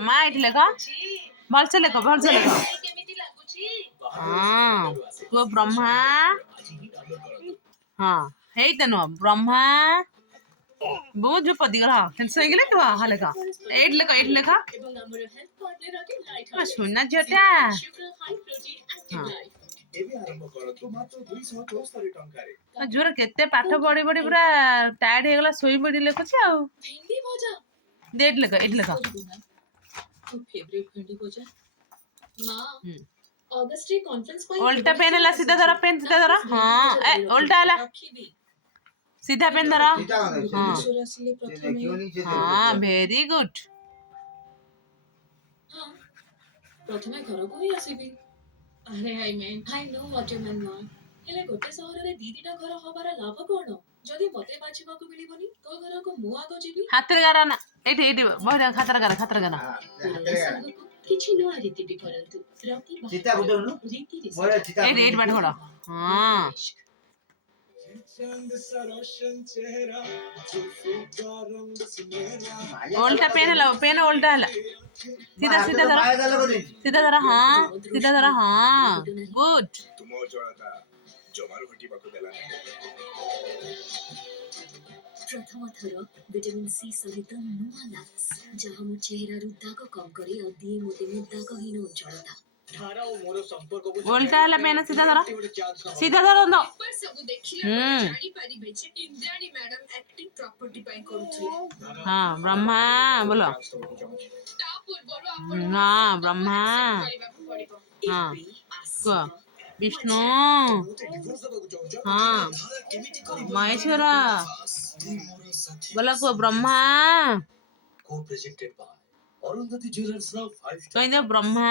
माँ एठी लेख भलसे लेख हाँ तू ब्रह्मा हाँ हेई त नुह ब्रह्मा बहुत जो पदी गला सही लेख हाँ लेख एठी लेख सुनना झटा जोर केते पाठ पढ़ी पढ़ी पूरा टायर्ड हो गला सोई पड़ी लेखुची आ देख लेख एठी लेख उल्टा पेन है सीधा धरा पेन सीधा धरा हाँ ए उल्टा है सीधा पेन धरा हाँ हाँ वेरी गुड प्रथमे घर को ही आसीबी अरे I know what you mean मां हेले गोटे सहर रे दीदीटा घर हबार लाभ कोन जदी मते बाछिबा को मिलिबनी तो घर को मु आगो जीबी हातरे गारा ना एठी बहरा खातर गारा किछि नो रीति भी करंतु राती चिता गुडे नु रीति मोर चिता एठी बाट घोड़ा हाँ उल्टा पेन उल्टा है सीधा सीधा धरा हाँ गुड तुमो जळता जमार हटिबाको देला प्रथम थर विटामिन सी सहित नुआ लाक्स जहाँ मो चेहरा रु दाग कम करी और दिए मोते मो दागहीन उज्जवलता थारा ओ मोर संपर्क को उल्टा है पेन सीधा धरा दो पर सब देखिला जानी पारी बेचे इंद्राणी मैडम एक्टिंग प्रॉपर्टी पाई करूथि हाँ ब्रह्मा बोलो हाँ ब्रह्मा हाँ विष्णु हाँ महेश्वर बोला को ब्रह्मा को प्रेजेंटेड बाय अरुंधति ज्वेलर्स ना 5 तो इधर ब्रह्मा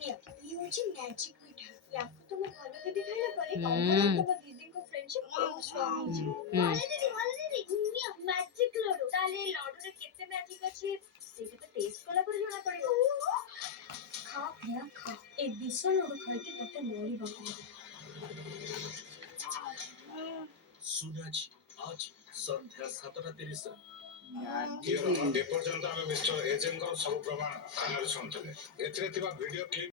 ये मुझे मैजिक हुई आपको तो मैं खाना के दिखाइला परे और तो दीदी को फ्रेंडशिप बहुत स्ट्रांग है दीदी मैजिक लड्डू ताले लड्डू रे केते मैजिक अछि सेटा तो टेस्ट कला पर जणा पड़िबो खा ए बिसो लड्डू खाइते तते मोरी बाको सुनाजी आज संध्या 7:30 ये पर्यंत आम मिस्टर एजेंट सब प्रमाण थाना सुनते भिडियो क्लिप